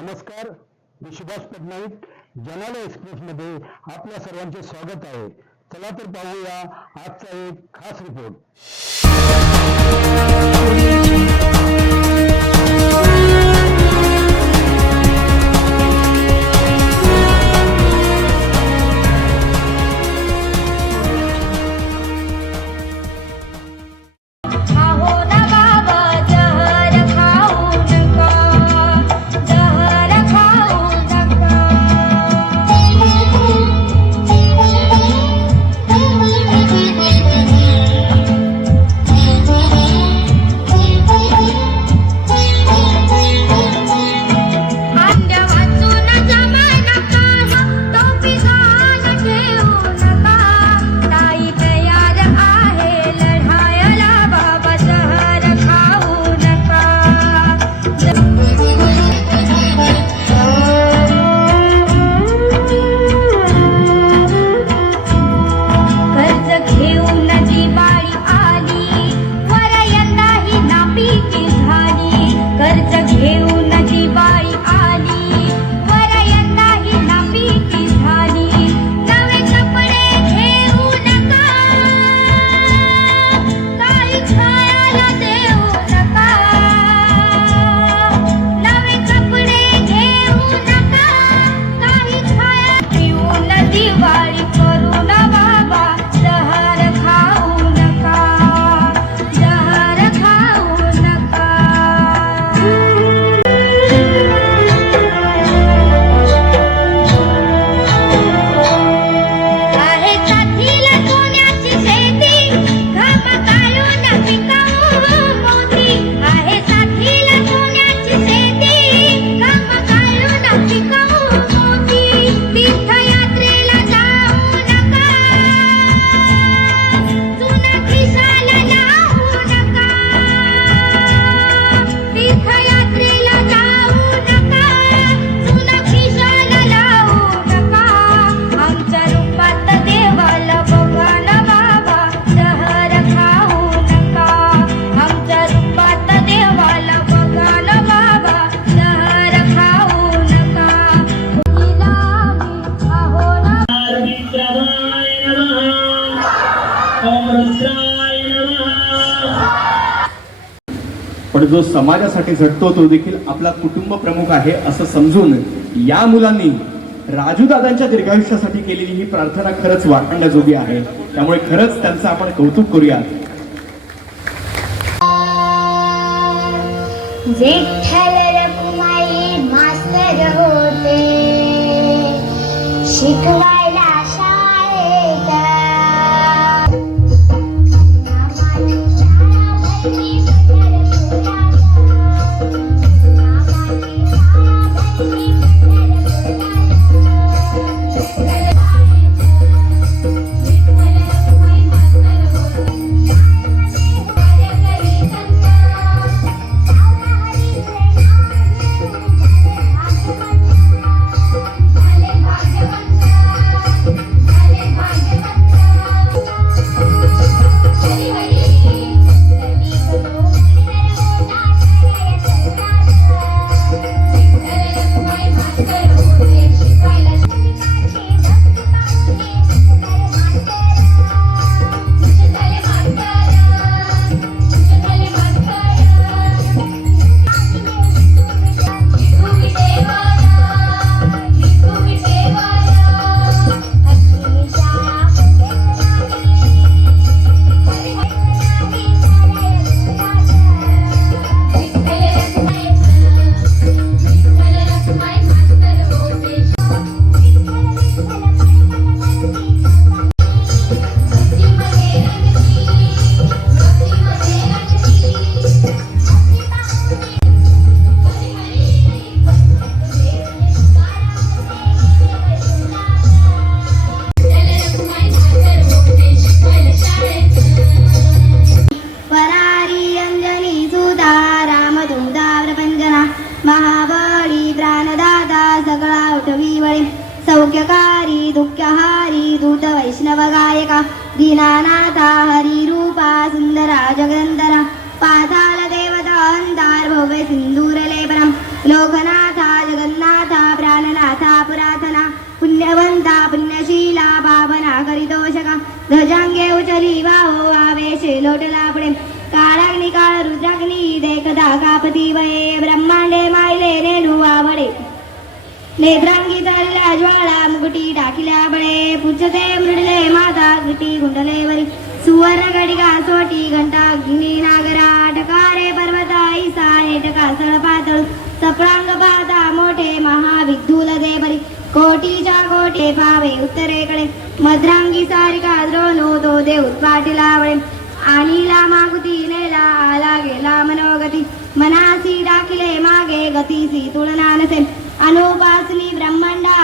नमस्कार मी सुभाष पटनाईक जनाला एक्सप्रेसमध्ये आपल्या सर्वांचे स्वागत आहे. चला तर पाहूया आजचा एक खास रिपोर्ट समाजासाठी झटतो तो देखील आपला कुटुंब प्रमुख आहे असं समजून या मुलांनी राजूदादांच्या दीर्घायुष्यासाठी केलेली ही प्रार्थना खरंच वाखंडाजोगी आहे. त्यामुळे खरंच त्यांचं आपण कौतुक करूया. विठ्ठल मास्तर होते. शिकवा सौख्यकारी दुःखहारी दूत दीनानाथा हरिरूपा सुन्दरा जगन्दरा पाताल देवता सिन्दूरलेपनम् लोकनाथा जगन्नाथा प्राणनाथा पुरातना पुण्यवन्ता पुण्यशीला पावना करितोषका ध्वजाङ्गे उचली वाहो आवेशे लोटलापणे कालाग्नि काळ रुद्राग्नि देखदा कापती वये ब्रह्माण्डे मायले नेणु आवडे नेत्रांगी तरल्या ज्वाळा मुगटी टाकिल्या बळे. पुच्छते मृडले माता गटी गुंडले वरी. सुवर्ण गडिका सोटी घंटा अग्नी नागरा. टकारे पर्वता ईसा नेटका सळ पातळ. सप्रांग पाता मोठे महाविद्धूल दे बरी कोटीच्या कोटे पावे उत्तरेकडे. मद्रांगी सारिका द्रोणो तो देव पाटीला वळे. आणीला मागुती नेला आला गेला मनोगती. मनासी दाखिले मागे गतीसी तुलना नसे अनुपासनी ब्रह्मांडा.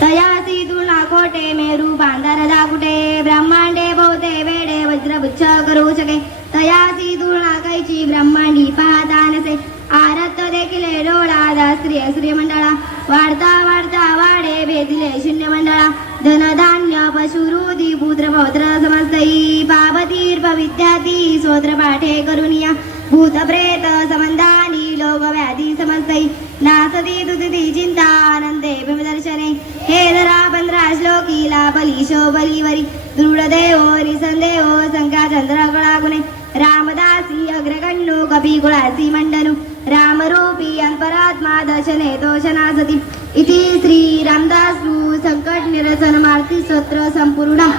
तयासी तुलना कोटे मेरू बांधार दाकुटे. ब्रह्मांडे बहुते वेडे वज्रबुच्छ करू शके तयासी तुलना कैची ब्रह्मांडी पाहता नसे आरत देखिले डोळा दास्त्रिय श्रीमंडळा. वाढता वाढता वाडे भेदिले शून्य मंडळा धनधान्य पशुरुधी पुत्र पौत्र समस्तई पावतीर्प विद्यार्थी सोत्र पाठे करुनिया. भूत प्रेत संबंधानी लोक व्याधी समस्तई नासती तुझी चिन्तानन्दे आनंदे हे धरा पंधरा श्लोकीला बलिशो बलिवरी दृढ रामदासी अग्रगण्यो कपिकुलासी मण्डनु रामरूपी अंतरात्मा दर्शने दोषनासति. इति श्रीरामदासु रामदासु सम्पूर्णम् निरसन मारुती स्तोत्र संपूर्ण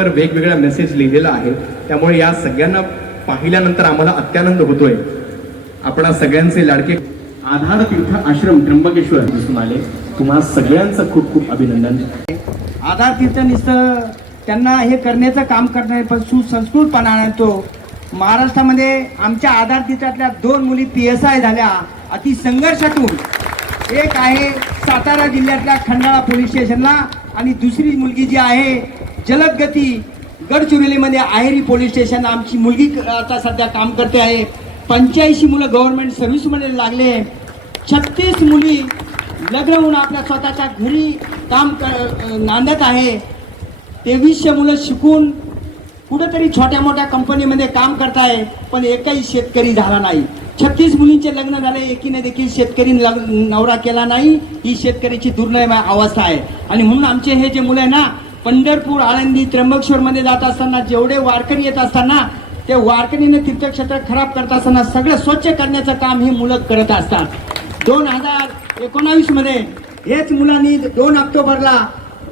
तर वेगवेगळा मेसेज लिहिलेला आहे. त्यामुळे या सगळ्यांना पाहिल्यानंतर आम्हाला अत्यानंद होतोय. आपणा सगळ्यांचे लाडके आधार तीर्थ आश्रम त्र्यंबकेश्वर दिसून आले. तुम्हा सगळ्यांचं खूप खूप अभिनंदन. आधार तीर्थ नुसतं त्यांना हे करण्याचं काम करणारे पण सुसंस्कृतपणा आणतो महाराष्ट्रामध्ये आमच्या आधार तीर्थातल्या दोन मुली पी एस आय झाल्या. अति संघर्षातून. एक आहे सातारा जिल्ह्यातल्या खंडाळा पोलीस स्टेशनला आणि दुसरी मुलगी जी आहे जलदगती गडचिरोलीमध्ये आहेरी पोलीस स्टेशन. आमची मुलगी आता सध्या काम करते आहे. पंच्याऐंशी मुलं गव्हर्नमेंट सर्व्हिसमध्ये लागले. छत्तीस मुली लग्न होऊन आपल्या स्वतःच्या घरी काम कर नांदत आहे. तेवीसशे मुलं शिकून कुठंतरी छोट्या मोठ्या कंपनीमध्ये काम करताय पण एकही शेतकरी झाला नाही. छत्तीस मुलींचे लग्न झाले एकीने देखील शेतकरी नवरा केला नाही. ही शेतकऱ्याची दुर्दैव अवस्था आहे. आणि म्हणून आमचे हे जे मुलं आहे ना पंढरपूर आळंदी त्र्यंबकेश्वरमध्ये जात असताना जेवढे वारकरी येत असताना ते वारकरीने तीर्थक्षेत्र खराब करत असताना सगळं स्वच्छ करण्याचं काम ही मुलं करत असतात. दोन हजार एकोणावीसमध्ये हेच मुलांनी दोन ऑक्टोबरला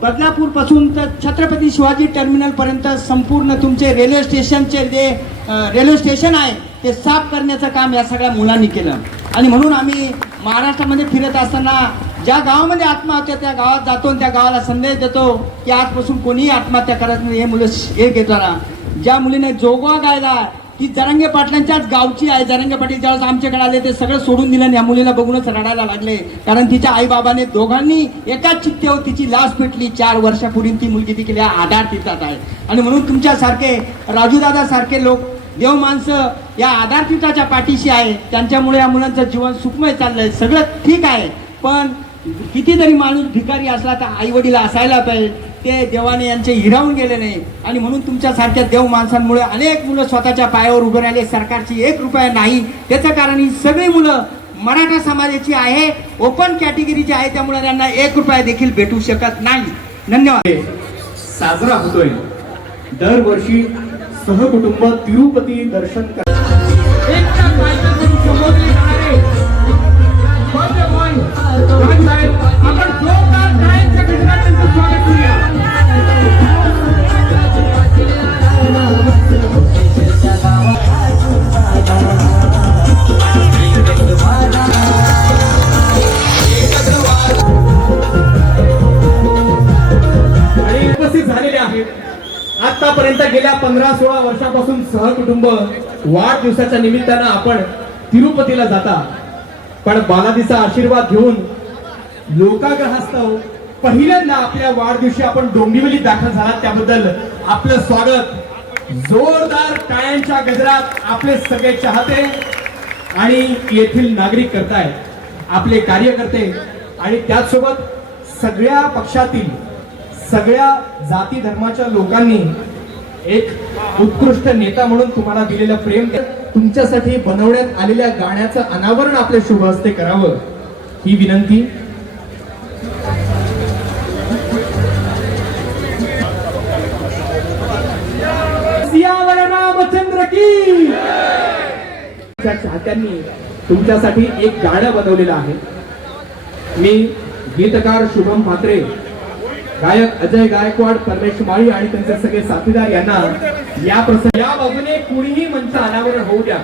बदलापूरपासून तर छत्रपती शिवाजी टर्मिनल पर्यंत संपूर्ण तुमचे रेल्वे स्टेशनचे जे रेल्वे स्टेशन आहे ते साफ करण्याचं काम या सगळ्या मुलांनी केलं. आणि म्हणून आम्ही महाराष्ट्रामध्ये फिरत असताना ज्या गावामध्ये आत्महत्या त्या गावात जातो आणि त्या गावाला संदेश देतो की आजपासून कोणीही आत्महत्या करत नाही. हे मुलं हे घेताना ज्या मुलीने जोगवा गायला ती जरंगे पाटलांच्याच गावची आहे. जरंगे पाटील ज्यावेळेस आमच्याकडे आले ते सगळं सोडून दिलं आणि या मुलीला बघूनच रडायला लागले. कारण तिच्या आईबाबाने दोघांनी एकाच चित्तेवर तिची लाश पेटली. चार वर्षापूर्वी ती मुलगी देखील या आधार तीर्थात आहे. आणि म्हणून तुमच्यासारखे राजूदादा सारखे लोक देव माणसं या आधार तीर्थाच्या पाठीशी आहे. त्यांच्यामुळे या मुलांचं जीवन सुखमय चाललंय. सगळं ठीक आहे. पण कितीतरी माणूस भिकारी असला तर आई वडील असायला पाहिजे. ते देवाने यांचे हिरावून गेले नाही. आणि म्हणून तुमच्यासारख्या देव माणसांमुळे अनेक मुलं स्वतःच्या पायावर उभे राहिले. सरकारची एक रुपया नाही. त्याचं कारण ही सगळी मुलं मराठा समाजाची आहे. ओपन कॅटेगरीची आहे त्यामुळे त्यांना एक रुपया देखील भेटू शकत नाही. धन्यवाद. साजरा होतोय. दरवर्षी सहकुटुंब तिरुपती दर्शन कर आतापर्यंत गेल्या पंधरा सोळा वर्षापासून सहकुटुंब वाढदिवसाच्या निमित्तानं आपण तिरुपतीला जाता. पण बालाजीचा आशीर्वाद घेऊन लोकाग्रहास्तव हो, पहिल्यांदा आपल्या वाढदिवशी आपण डोंबिवली दाखल झाला त्याबद्दल आपलं स्वागत. जोरदार टाळ्यांच्या गजरात आपले सगळे चाहते आणि येथील नागरिक करतायत आपले कार्यकर्ते आणि त्याचसोबत सगळ्या पक्षातील सगळ्या जाती धर्माच्या लोकांनी एक उत्कृष्ट नेता म्हणून तुम्हाला दिलेलं प्रेम तुमच्यासाठी बनवण्यात आलेल्या गाण्याचं अनावरण आपल्या शुभ हस्ते करावं ही विनंती. चाहत्यांनी तुमच्यासाठी एक गाणं बनवलेलं आहे. मी गीतकार शुभम म्हात्रे गायक अजय गायकवाड परमेश माळी आणि त्यांचे सगळे साथीदार यांना या प्रसंग या बाजूने कुणीही मंच अनावरण होऊ द्या.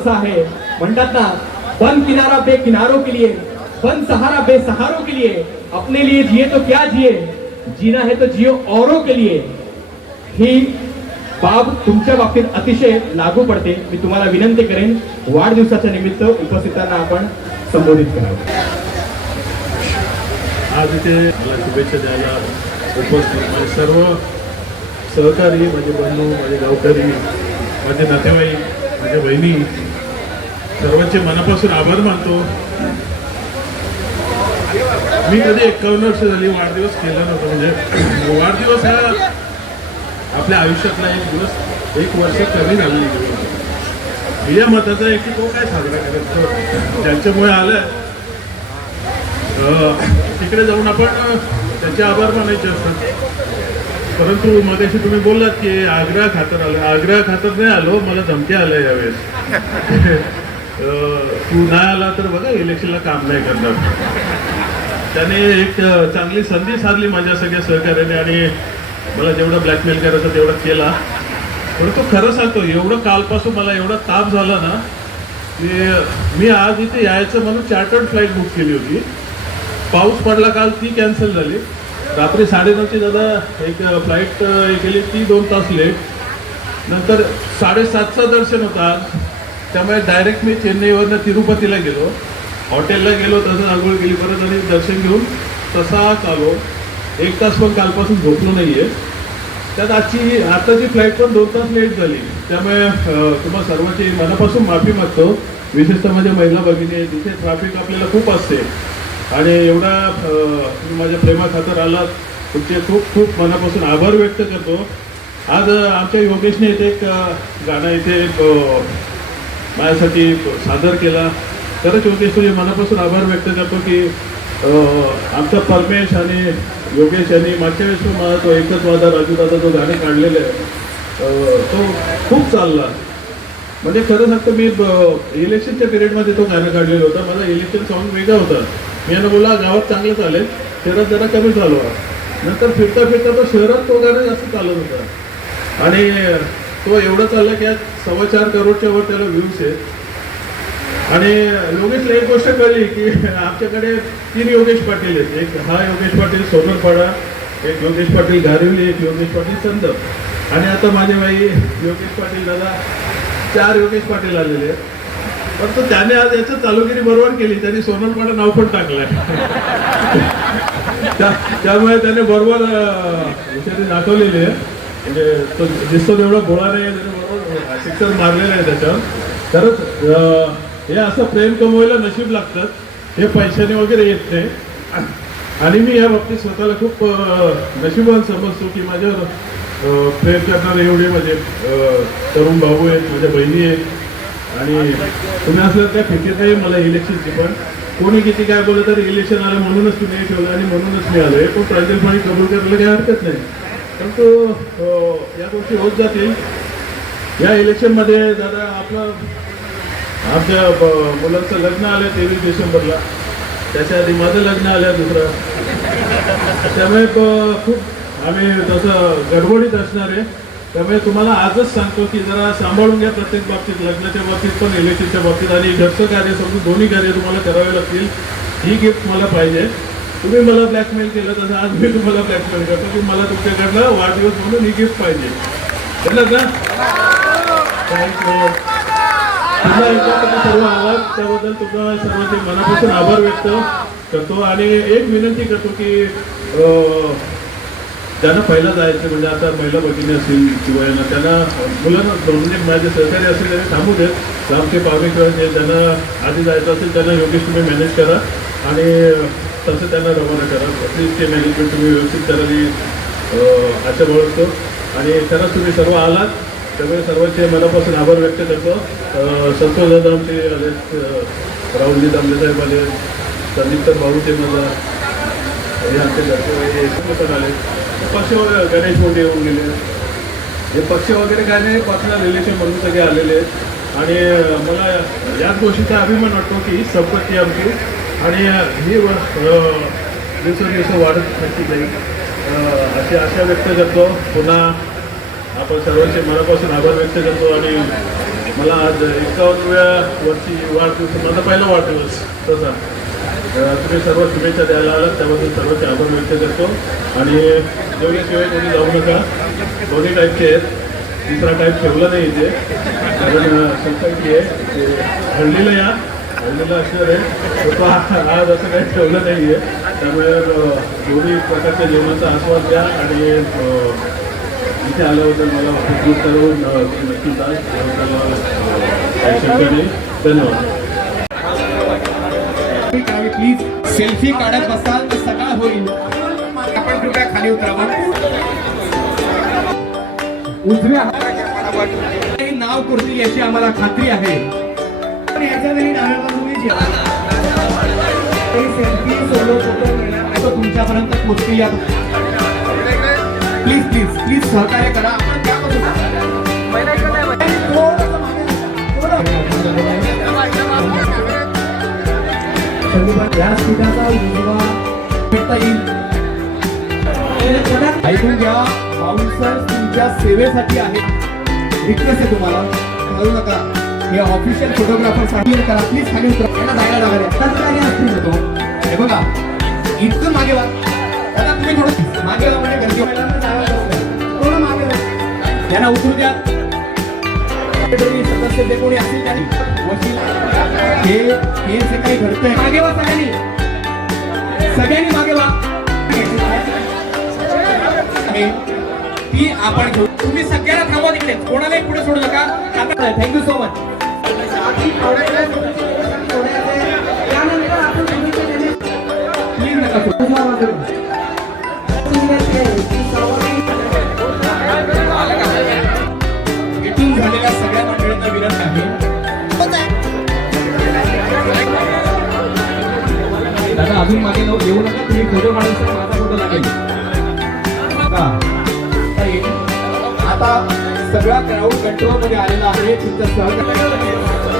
व्यक्तिमत्व जसं आहे. म्हणतात ना बन किनारा बे किनारों के लिए बन सहारा बे सहारों के लिए अपने लिए जिए तो क्या जिए? जीना है तो जियो औरों के लिए. ही बाब तुमच्या बाबतीत अतिशय लागू पडते. मी तुम्हाला विनंती करेन वाढदिवसाच्या निमित्त उपस्थितांना आपण संबोधित करावं. आज इथे मला शुभेच्छा द्यायला उपस्थित माझे सर्व सहकारी माझे बंधू माझे गावकरी माझे नातेवाईक माझ्या बहिणी सर्वांचे मनापासून आभार मानतो. मी कधी एकावन्न वर्ष झाली वाढदिवस केला नव्हता. म्हणजे वाढदिवस हा आपल्या आयुष्यातला एक दिवस एक वर्ष कमी झालेली मी या मताचा आहे की तो काय साजरा करायचा? ज्यांच्यामुळे आलाय तिकडे जाऊन आपण त्यांचे त्याचे आभार मानायचे असतात. परंतु मगाशी तुम्ही बोललात की आग्रा खातर आलं. आग्रा खातर नाही आलो मला धमकी आल्या यावेळेस. तू नाही आला तर बघा इलेक्शनला काम नाही करणार. त्याने एक चांगली संधी साधली माझ्या सगळ्या सहकार्याने आणि मला जेवढं ब्लॅकमेल करायचं तेवढं केला. पण तो खरं सांगतो एवढं कालपासून मला एवढा ताप झाला ना की मी आज इथे यायचं म्हणून चार्टर्ड फ्लाईट बुक केली होती. पाऊस पडला काल ती कॅन्सल झाली. रात्री साडेनऊची दादा एक फ्लाईट गेली ती दोन तास लेट नंतर साडेसातचं दर्शन होतं आज. त्यामुळे डायरेक्ट मी चेन्नईवरनं तिरुपतीला गेलो. हॉटेलला गेलो तसं आंघोळ केली परत आणि दर्शन घेऊन तसाच आलो. एक तास पण कालपासून झोपलो नाही आहे त्यात आजची आताची फ्लाईट पण दोन तास लेट झाली. त्यामुळे तुम्हा सर्वांची मनापासून माफी मागतो. विशेषतः माझ्या महिला भगिनी तिथे ट्रॅफिक आपल्याला खूप असते. आणि एवढा तुम्ही माझ्या प्रेमाखातर आलात. तुमचे खूप खूप मनापासून आभार व्यक्त करतो. आज आमच्या योगेशने इथे एक गाणं इथे माझ्यासाठी सादर केला. खरंच योगेश मनापासून आभार व्यक्त करतो की आमचा परमेश आणि योगेश यांनी मागच्या वेळेस पण मला तो एकच वादा राजूदादा जो गाणे काढलेले आहे तो खूप चालला. म्हणजे खरं सांगतो मी ब- इलेक्शनच्या पिरियडमध्ये तो गाणं काढलेलं होतं. माझा इलेक्शन सॉन्ग वेगळा होता. मी यांना बोला गावात चांगलं चालेल शहरात जरा कमी चालवा. नंतर फिरता फिरता तो शहरात तो गाणं जास्त चालत होता. आणि तो एवढं चाललं की आज सव्वा चार करोडच्या वर त्याला व्ह्यूज आहेत. आणि योगेशला एक गोष्ट कळली की आमच्याकडे तीन योगेश पाटील आहेत. एक हा योगेश पाटील सोनरपाडा एक योगेश पाटील गारिवली एक योगेश पाटील संत. आणि आता माझे बाई योगेश पाटील दादा चार योगेश पाटील आलेले आहेत. परंतु त्याने आज याचं चालूगिरी बरोबर केली. त्यांनी सोनरपाडा नाव पण टाकलंय. त्यामुळे त्याने बरोबर दाखवलेली आहे म्हणजे तो दिसतो तेवढा गोळा नाही आहे, त्याने बरोबर हो, शिक्षण मारलेलं आहे त्याच्यावर. खरंच हे असं प्रेम कमवायला नशीब लागतात हे पैशाने वगैरे येत नाही. आणि मी या बाबतीत स्वतःला खूप अं, समजतो की माझ्यावर प्रेम करणारे एवढे माझे तरुण भाऊ आहेत माझ्या बहिणी आहेत. आणि तुम्ही असलं काय फिकीर नाही मला इलेक्शनची पण कोणी किती काय बोललं तर इलेक्शन आलं म्हणूनच तुम्ही ठेवलं आणि म्हणूनच मी आहे पण प्रांजलपणे कबूल करायला काही हरकत नाही. परंतु या गोष्टी होत जातील. या इलेक्शनमध्ये दादा आपलं आमच्या मुलांचं लग्न आलं तेवीस डिसेंबरला. त्याच्या आधी माझं लग्न आलं दुसरं. त्यामुळे खूप आम्ही तसं गडबडीत असणार आहे त्यामुळे तुम्हाला आजच सांगतो की जरा सांभाळून घ्या प्रत्येक बाबतीत लग्नाच्या बाबतीत पण इलेक्शनच्या बाबतीत. आणि घरचं कार्य समजून दोन्ही कार्य तुम्हाला करावे लागतील. ही गिफ्ट मला पाहिजे. तुम्ही मला ब्लॅकमेल केलं तसं आज मी तुम्हाला ब्लॅकमेल करतो. की मला तुमच्याकडनं वाढदिवस म्हणून ही गिफ्ट पाहिजे. कळलं का? थँक्यू पुन्हा एकदा सर्व आलात त्याबद्दल तुमचा सर्वांचे मनापासून आभार व्यक्त करतो. आणि एक विनंती करतो की त्यांना पहिला जायचं म्हणजे आता महिला भगिनी असतील किंवा यांना त्यांना मुलांना म्हणजे माझे सहकारी असतील त्यांनी थांबू देत. आमचे पाहुणे किंवा जे ज्यांना आधी जायचं असेल त्यांना योग्य तुम्ही मॅनेज करा. आणि तसं त्यांना रवाना करा. प्लीज ते मॅनेजमेंट तुम्ही व्यवस्थित करावी आशा बाळगतो. आणि खरंच तुम्ही सर्व आलात. त्यामुळे सर्वांचे मनापासून आभार व्यक्त करतो. संतोष दादा आमचे आले राहुलजी दामले साहेब आले संदीप तर भाऊ मला. हे आमचे घरचे हे पण आले पक्ष वगैरे गणेश मोठे येऊन गेले. हे पक्ष वगैरे काय नाही पर्सनल रिलेशन म्हणून सगळे आलेले आहेत. आणि मला याच गोष्टीचा अभिमान वाटतो की ही संपत्ती आमची आणि ही दिवसोदिवस वाढत नक्की जाईल अशी आशा व्यक्त करतो. पुन्हा आपण सर्वांचे मनापासून आभार व्यक्त करतो आणि मला आज एकावन्नव्या वर्षी वाढदिवस माझा पहिला वाढदिवस तसा. तुम्ही सर्व शुभेच्छा द्यायला आलात त्याबद्दल सर्वांचे आभार व्यक्त करतो. आणि जेवल्याशिवाय कोणी जाऊ नका. दोन्ही टाईपचे आहेत. तिसरा टाईप ठेवला नाही इथे. कारण संकटी आहे. ते हळदीला या. हळदीला असणार आहे. स्वतः आज असं काही ठेवलं नाही आहे त्यामुळे दोन्ही प्रकारच्या जेवणाचा आस्वाद द्या आणि इथे आल्याबद्दल मला खूप खूप करून नक्कीच आज त्याला धन्यवाद. प्लीज सेल्फी काढत बसाल तर सकाळ होईल. आपण कृपया खाली उतरावं. उजव्या नाव कुर्ती याची आम्हाला खात्री आहे? पण याच्या वेळी डाव्या बाजूने ते सेल्फी सोलो फोटो मिळणार. नाही तो तुमच्यापर्यंत पोचतील या प्लीज प्लीज प्लीज सहकार्य करा. आपण त्या या भेटता येईल. ऐकून घ्या बाउन्सर तुमच्या सेवेसाठी आहे. रिक्वेस्ट आहे तुम्हाला. करू नका. हे ऑफिशियल फोटोग्राफरसाठी करा. प्लीज खाली उतरा. यांना जायला जागा द्या. कसं काय असतील होतो. हे बघा. इथून मागे वा. दादा तुम्ही थोडं मागे वा म्हणजे घरचे थोडं मागे वा. यांना उतरू द्या. सदस्य जे कोणी असतील त्यांनी वकील. हे हे जे काही घडतंय मागे वा सगळ्यांनी. सगळ्यांनी मागे वा. ती आपण घेऊ. तुम्ही सगळ्यांना थांबवा तिकडे. कोणालाही पुढे सोडू नका. थँक्यू सो मच झालेल्या सगळ्या मंडळींना विनंती आहे. दादा अजून मागे येऊ नका. तुम्ही फोटो काढून माझा फोटो लागेल. आता सगळा क्राऊड कंट्रोलमध्ये आलेला आहे. तुमचं सहकार्य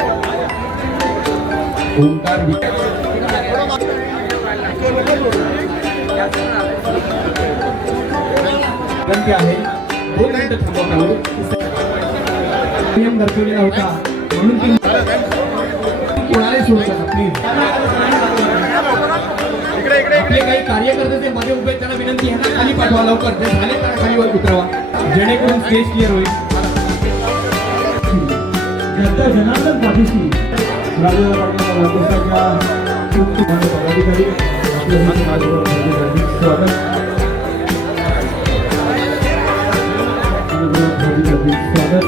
ओंकार विनंती आहे. दोन मिनिटं थांबवत नियम दर्शवलेला होता. म्हणून ती कोणालाही सोडू नका प्लीज आपले काही कार्यकर्ते ते मध्ये उभे त्यांना विनंती आहे ना खाली पाठवा लवकर. ते झाले तर खाली वर उतरवा. जेणेकरून स्टेज क्लिअर होईल. जनार्दन पाठीशी राजेंद्र पाटील वाढदिवसाच्या खूप खूप धन्यवाद पदाधिकारी आपलं हे समाजावर हार्दिक हार्दिक स्वागत हार्दिक हार्दिक स्वागत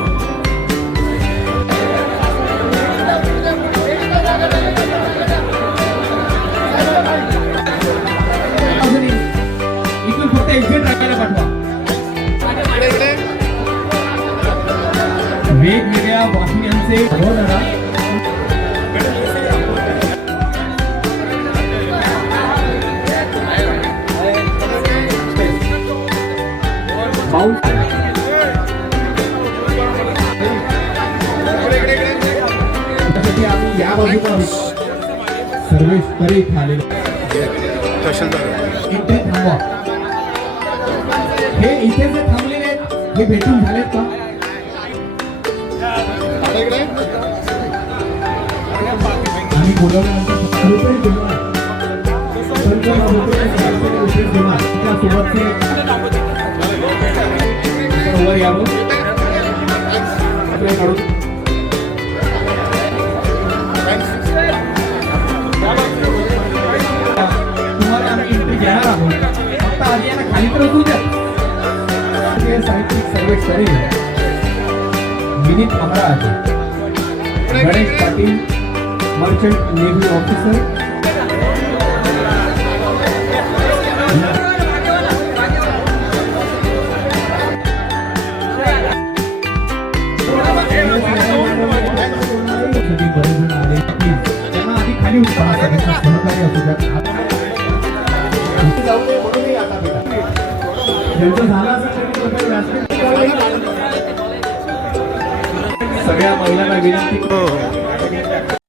अजून एक- इथून फक्त एक्झिट राखायला पाठवा वेगवेगळ्या वाहिन्यांचे सर्विस आम्ही या इथे थांबवा. हे इथे जे थांबलेले आहेत हे भेटून झालेत का? आम्ही बोलवल्यानंतर संत वर यावं आपल्याकडून उतरू द्या साहित्यिक सर्वेक्षणी Vineet Amraj. Ganesh Patil merchant navy officer खाली सगळ्यांना सहकार्य असू द्या जाऊ नये म्हणूनही आता. त्यांचं झालं असेल सगळ्या महिलांना विनंती